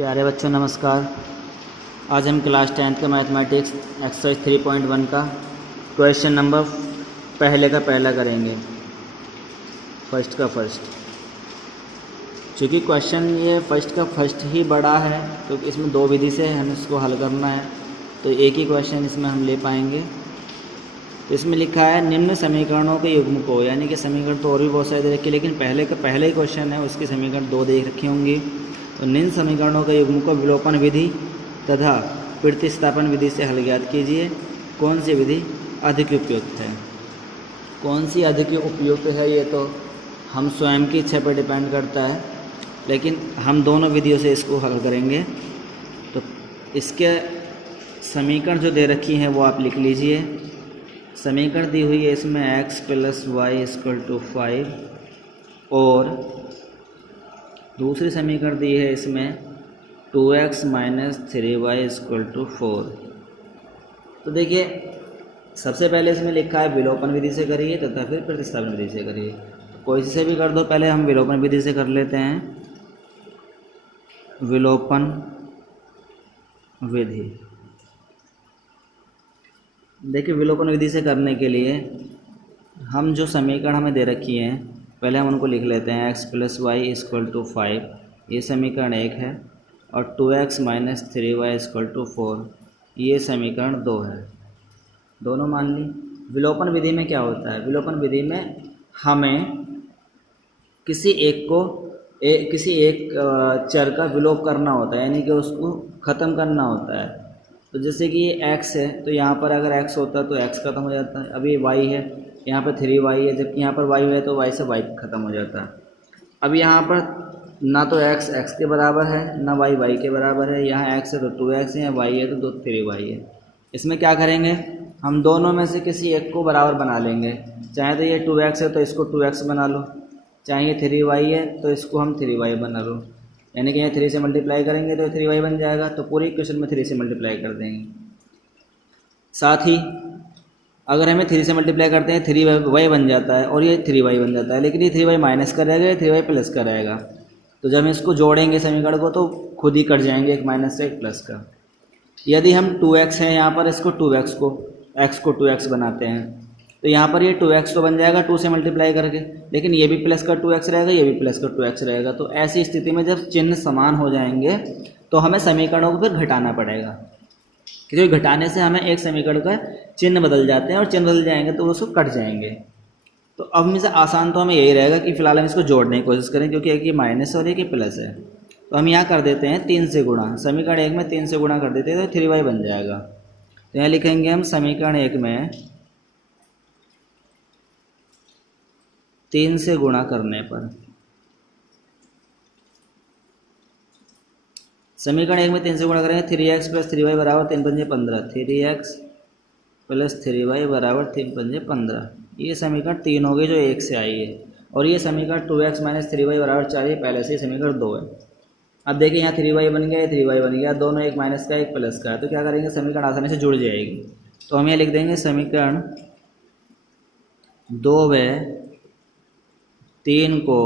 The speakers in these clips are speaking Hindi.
प्यारे बच्चों नमस्कार। आज हम क्लास 10th का मैथमेटिक्स एक्सरसाइज 3.1 का क्वेश्चन नंबर पहले का पहला करेंगे, फर्स्ट का फर्स्ट। चूँकि क्वेश्चन ये फर्स्ट का फर्स्ट ही बड़ा है तो इसमें दो विधि से हमें इसको हल करना है, तो एक ही क्वेश्चन इसमें हम ले पाएंगे। तो इसमें लिखा है निम्न समीकरणों के युग्म को, यानी कि समीकरण तो और भी बहुत सारे दे रखे, लेकिन पहले ही क्वेश्चन है उसके समीकरण दो दे रखे होंगे। तो निम्न समीकरणों के युग्म को विलोपन विधि तथा प्रतिस्थापन विधि से हल ज्ञात कीजिए। कौन सी विधि अधिक उपयुक्त है? कौन सी अधिक उपयुक्त है ये तो हम स्वयं की इच्छा पर डिपेंड करता है, लेकिन हम दोनों विधियों से इसको हल करेंगे। तो इसके समीकरण जो दे रखी हैं वो आप लिख लीजिए। समीकरण दी हुई है इसमें x + y = 5 और दूसरी समीकरण दी है इसमें 2x - 3y = 4। तो देखिए सबसे पहले इसमें लिखा है विलोपन विधि से करिए तथा फिर प्रतिस्थापन विधि से करिए। तो कोई से भी कर दो, पहले हम विलोपन विधि से कर लेते हैं। विलोपन विधि, देखिए विलोपन विधि से करने के लिए हम जो समीकरण हमें दे रखी हैं पहले हम उनको लिख लेते हैं। x + y = 5 ये समीकरण 1 है और 2x - 3y = 4 ये समीकरण 2 है। दोनों मान ली। विलोपन विधि में क्या होता है? विलोपन विधि में हमें किसी एक चर का विलोप करना होता है, यानी कि उसको ख़त्म करना होता है। तो जैसे कि ये x है तो यहाँ पर अगर x होता तो x ख़त्म हो जाता है। अभी y है, यहाँ पर 3y है, जबकि यहाँ पर y है तो y से y ख़त्म हो जाता है। अब यहाँ पर ना तो x x के बराबर है ना y y के बराबर है। यहाँ x है तो 2x है, y है तो 3y है। इसमें क्या करेंगे, हम दोनों में से किसी एक को बराबर बना लेंगे। चाहे तो ये 2x है तो इसको 2x बना लो, चाहे ये 3y है तो इसको हम 3y बना लो। यानी कि यहाँ 3 से मल्टीप्लाई करेंगे तो 3y बन जाएगा। तो पूरे इक्वेशन में 3 से मल्टीप्लाई कर देंगे। साथ ही अगर हमें 3 से मल्टीप्लाई करते हैं 3y बन जाता है और ये 3y बन जाता है, लेकिन ये 3y माइनस का रहेगा, ये 3y प्लस का रहेगा। तो जब हम इसको जोड़ेंगे समीकरण को तो खुद ही कट जाएंगे, एक माइनस का एक प्लस का। यदि हम 2x है यहाँ पर इसको 2x को x को 2x बनाते हैं तो यहाँ पर ये 2x तो बन जाएगा 2 से मल्टीप्लाई करके, लेकिन ये भी प्लस का 2x रहेगा, ये भी प्लस का 2x रहेगा। तो ऐसी स्थिति में जब चिन्ह समान हो जाएंगे तो हमें समीकरणों को फिर घटाना पड़ेगा, क्योंकि घटाने से हमें एक समीकरण का चिन्ह बदल जाते हैं और चिन्ह बदल जाएंगे तो वो उसको कट जाएंगे। तो अब में से आसान तो हमें यही रहेगा कि फिलहाल हम इसको जोड़ने की कोशिश करें, क्योंकि एक ये माइनस और एक ये प्लस है। तो हम यहाँ कर देते हैं 3 से गुणा। समीकरण 1 में 3 से गुणा कर देते हैं तो 3y बन जाएगा। तो यहाँ लिखेंगे हम समीकरण 1 में 3 से गुणा करने पर, समीकरण 1 में 3 से गुणा करेंगे 3x + 3y = 3 × 5 = 15। 3x + 3y = 3 × 5 = 15। ये समीकरण 3 हो गई जो 1 से आई है। और ये समीकरण 2x - 3y = 4 पहले से ही समीकरण 2 है। अब देखिए यहाँ 3y बन गया, 3y बन गया, दोनों एक माइनस का एक प्लस का है। तो क्या करेंगे, समीकरण आसानी से जुड़ जाएगी। तो हम यहाँ लिख देंगे समीकरण 2 व 3 को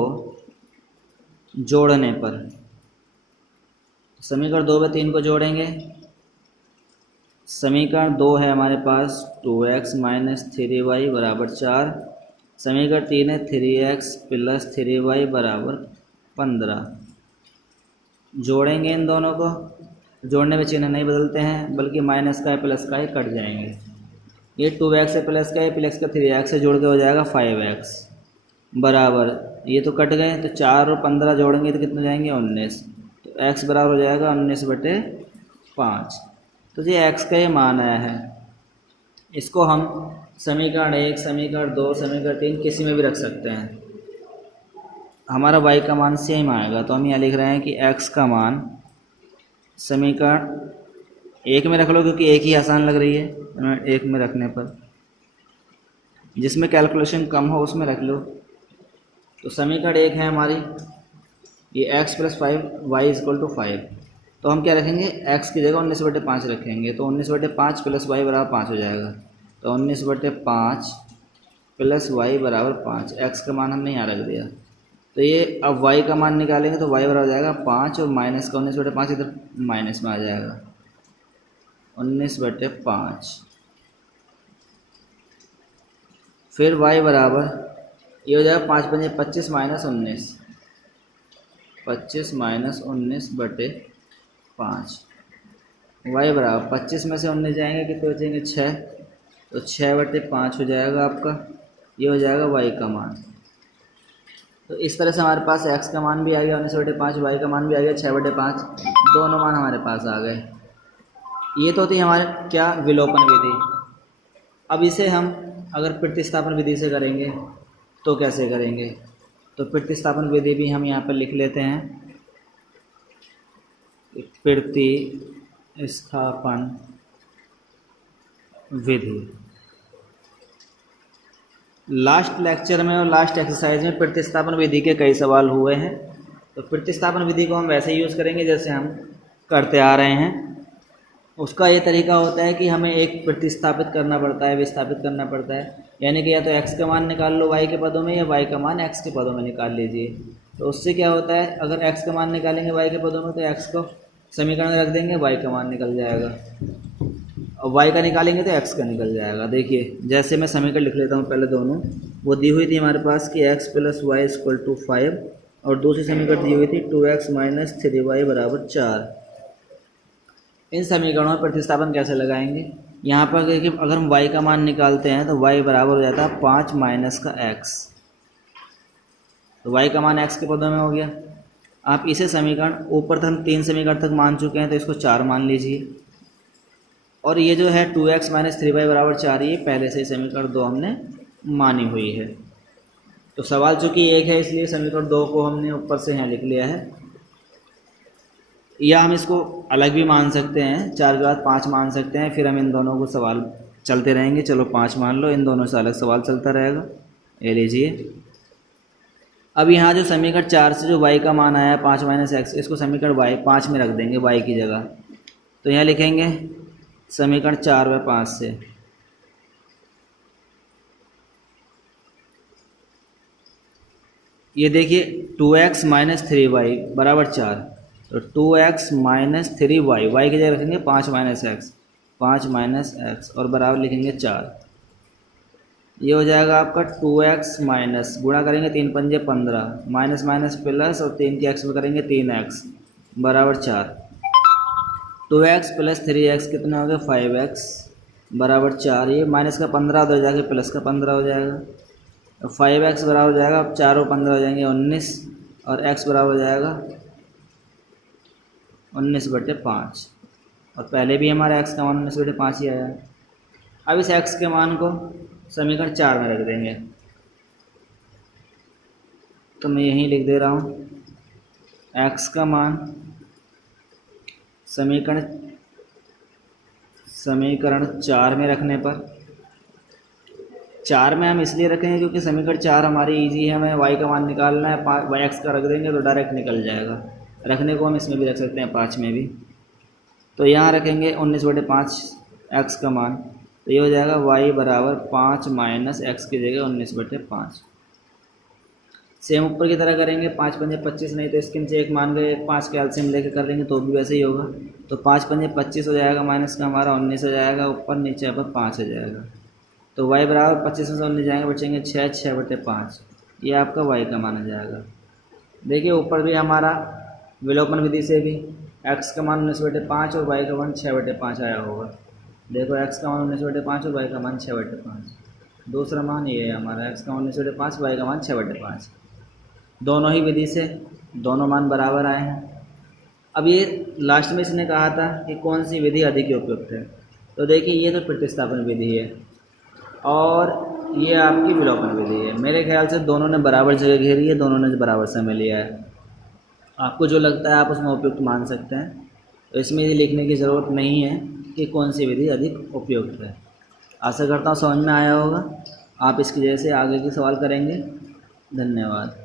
जोड़ने पर, समीकरण 2 व 3 को जोड़ेंगे। समीकरण 2 है हमारे पास 2x - 3y = 4। समीकरण 3 है 3x + 3y = 15। जोड़ेंगे इन दोनों को, जोड़ने में चिन्ह नहीं बदलते हैं बल्कि माइनस का प्लस का ही कट जाएंगे। ये 2x से प्लस का है, प्लस का 3x से जोड़ के हो जाएगा 5x बराबर, ये तो कट गए। तो 4 और 15 जोड़ेंगे तो कितने जाएंगे, 19। तो x बराबर हो जाएगा 19/5। तो ये x का ये मान आया है। इसको हम समीकरण 1, समीकरण 2, समीकरण 3 किसी में भी रख सकते हैं। हमारा y का मान सेम आएगा। तो हम यहाँ लिख रहे हैं कि x का मान समीकरण 1 में रख लो, क्योंकि एक ही आसान लग रही है 1 में रखने पर। जिसमें कैलकुलेशन कम हो उसमें रख लो। तो समीकरण 1 है हमारी ये x + 5y = 5। तो हम क्या रखेंगे, x की जगह 19/5 रखेंगे। तो 19/5 + y = 5 हो जाएगा। तो 19/5 + y = 5। x का मान हमने यहाँ रख दिया। तो ये अब y का मान निकालेंगे तो y बराबर हो जाएगा 5 और माइनस का 19/5 इधर माइनस में आ जाएगा 19/5। फिर y बराबर ये हो जाएगा 5 पंजे 25 माइनस 19, 25 माइनस 19/5। y बराबर 25 में से 19 जाएंगे कितने बचेंगे 6, तो 6/5 हो जाएगा आपका, ये हो जाएगा y का मान। तो इस तरह से हमारे पास x का मान भी आ गया 19/5, y का मान भी आ गया 6/5, दोनों मान हमारे पास आ गए। ये तो थी हमारे क्या विलोपन विधि। अब इसे हम अगर प्रतिस्थापन विधि से करेंगे तो कैसे करेंगे, तो प्रतिस्थापन विधि भी हम यहाँ पर लिख लेते हैं। प्रतिस्थापन विधि लास्ट लेक्चर में और लास्ट एक्सरसाइज में प्रतिस्थापन विधि के कई सवाल हुए हैं। तो प्रतिस्थापन विधि को हम वैसे ही यूज़ करेंगे जैसे हम करते आ रहे हैं। उसका ये तरीका होता है कि हमें एक प्रतिस्थापित करना पड़ता है, विस्थापित करना पड़ता है, यानी कि या तो x का मान निकाल लो y के पदों में या y का मान x के पदों में निकाल लीजिए। तो उससे क्या होता है, अगर x का मान निकालेंगे y के पदों में तो x को समीकरण में रख देंगे, y का मान निकल जाएगा, और y का निकालेंगे तो x का निकल जाएगा। देखिए जैसे मैं समीकरण लिख लेता हूँ पहले दोनों, वो दी हुई थी हमारे पास कि x + y = 5 और दूसरी समीकरण दी हुई थी 2x - 3y = 4। इन समीकरणों में प्रतिस्थापन कैसे लगाएंगे, यहाँ पर देखिए अगर हम y का मान निकालते हैं तो y बराबर हो जाता है 5 माइनस का x, तो y का मान x के पदों में हो गया। आप इसे समीकरण ऊपर तक हम 3 समीकरण तक मान चुके हैं तो इसको 4 मान लीजिए, और ये जो है 2x - 3y = 4 ये पहले से ही समीकरण 2 हमने मानी हुई है। तो सवाल चूँकि एक है इसलिए समीकरण 2 को हमने ऊपर से यहाँ लिख लिया है, या हम इसको अलग भी मान सकते हैं, 4 के बाद 5 मान सकते हैं, फिर हम इन दोनों को सवाल चलते रहेंगे। चलो 5 मान लो, इन दोनों से अलग सवाल चलता रहेगा। ये लीजिए, अब यहाँ जो समीकरण 4 से जो y का मान आया है 5 - x, इसको समीकरण y 5 में रख देंगे y की जगह। तो यहाँ लिखेंगे समीकरण 4 व 5 से ये देखिए 2x - 3y = 4, तो 2x - 3y, y की जगह रखेंगे 5 - x, 5 - x और बराबर लिखेंगे 4। ये हो जाएगा आपका 2x माइनस, गुणा करेंगे 3 पंजे 15, माइनस माइनस प्लस और 3 के x में करेंगे 3x = 4। 2x + 3x कितना हो गया 5x = 4। ये माइनस का 15 हो जाएगा, प्लस का 15 हो जाएगा, 5x बराबर हो जाएगा, अब 4 और 15 हो जाएंगे 19, और x बराबर हो जाएगा 19/5, और पहले भी हमारा x का मान 19/5 ही आया। अब इस x के मान को समीकरण 4 में रख देंगे, तो मैं यहीं लिख दे रहा हूँ x का मान समीकरण 4 में रखने पर, 4 में हम इसलिए रखेंगे क्योंकि समीकरण 4 हमारी इजी है, हमें y का मान निकालना है, x का रख देंगे तो डायरेक्ट निकल जाएगा। रखने को हम इसमें भी रख सकते हैं 5 में भी, तो यहाँ रखेंगे 19/5 x का मान, तो ये हो जाएगा y बराबर 5 माइनस x की जगह 19/5। सेम ऊपर की तरह करेंगे, 5 पंजे 25, नहीं तो इसके नीचे 1 मान गए, 5 के एलसीएम लेके कर लेंगे तो भी वैसे ही होगा। तो 5 पंजे 25 हो जाएगा, माइनस का हमारा 19 हो जाएगा, ऊपर नीचे पर 5 हो जाएगा। तो y बराबर 25 में से 19 जाएंगे, बचेंगे 6/5, ये आपका y का मान आ जाएगा। देखिए ऊपर भी हमारा विलोपन विधि से भी x का मान 19/5 और y का मान 6/5 आया होगा। देखो x का मान 19/5 और y का मान 6/5। दूसरा मान ये है हमारा, x का मान 19/5, y का मान 6/5। दोनों ही विधि से दोनों मान बराबर आए हैं। अब ये लास्ट में इसने कहा था कि कौन सी विधि अधिक उपयुक्त है, तो देखिए ये तो प्रतिस्थापन विधि है और ये आपकी विलोपन विधि है। मेरे ख्याल से दोनों ने बराबर जगह घेरी है, दोनों ने बराबर समय लिया है। आपको जो लगता है आप उसमें उपयुक्त मान सकते हैं, तो इसमें ये लिखने की ज़रूरत नहीं है कि कौन सी विधि अधिक उपयुक्त है। आशा करता हूँ समझ में आया होगा। आप इसकी वजह से आगे के सवाल करेंगे। धन्यवाद।